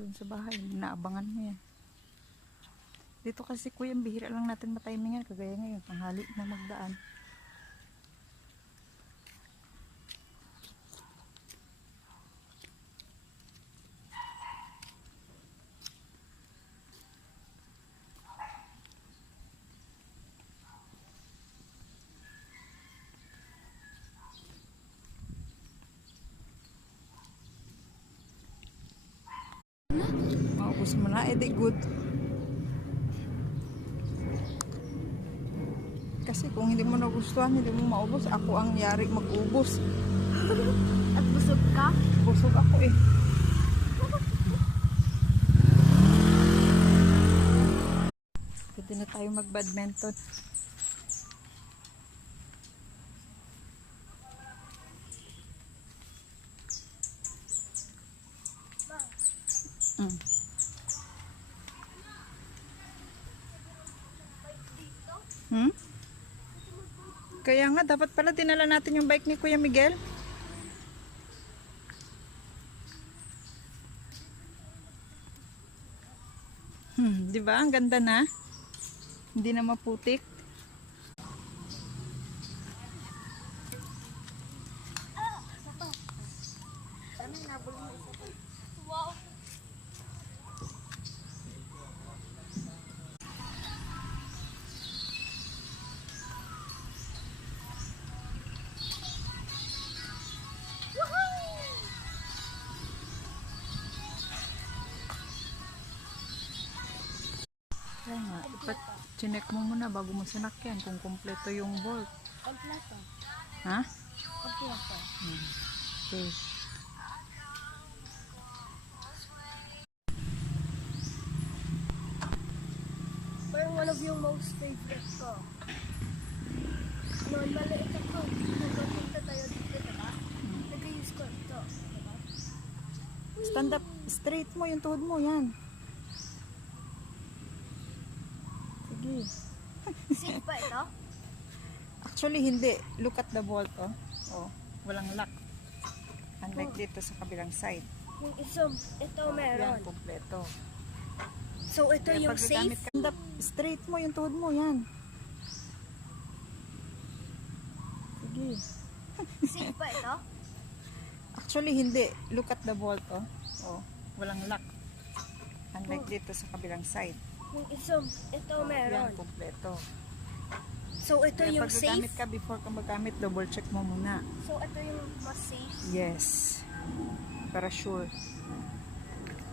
Doon sa bahay, naabangan mo yan. Dito kasi kuya, bihira lang natin matimingan. Kagaya ngayon, tanghali na magdaan. Maubos mo na, edi good. Kasi kung hindi mo nagustuhan, hindi mo maubos, ako ang yari mag-ubos. At busog ka? Busog ako eh. Pwede na tayo mag-badminton. Hmm? Kaya nga, dapat pala dinala natin yung bike ni Kuya Miguel. Di ba? Ang ganda na. Hindi na maputik. Wow. Kaya nga, chinek mo muna bago mo sinakyan kung kumpleto yung bolt. Kompleto. Ha? Kompleto. Okay. Parang one of yung most favorite ko. Noon, maliit ako. Nagpunta tayo dito, diba? Nag-use ko ito. Diba? Stand up straight mo yung tuhod mo, yan. Sige. Safe ba ito? Actually, hindi. Look at the bolt, oh. Oh, walang lock. Unlike dito sa kabilang side. Yung isang, ito meron. Yan, kumpleto. So, ito Kaya yung pag safe? gagamit ka, stand up straight mo yung tuhod mo, yan. Sige. Safe ba ito? Actually, hindi. Look at the bolt, oh. Oh, walang lock. Unlike dito sa kabilang side. Yung isang, ito meron. Yan, kumpleto. So, ito Kaya yung pag safe? gagamit ka, before ka magamit, double check mo muna. So, ito yung mas safe? Yes. Para sure.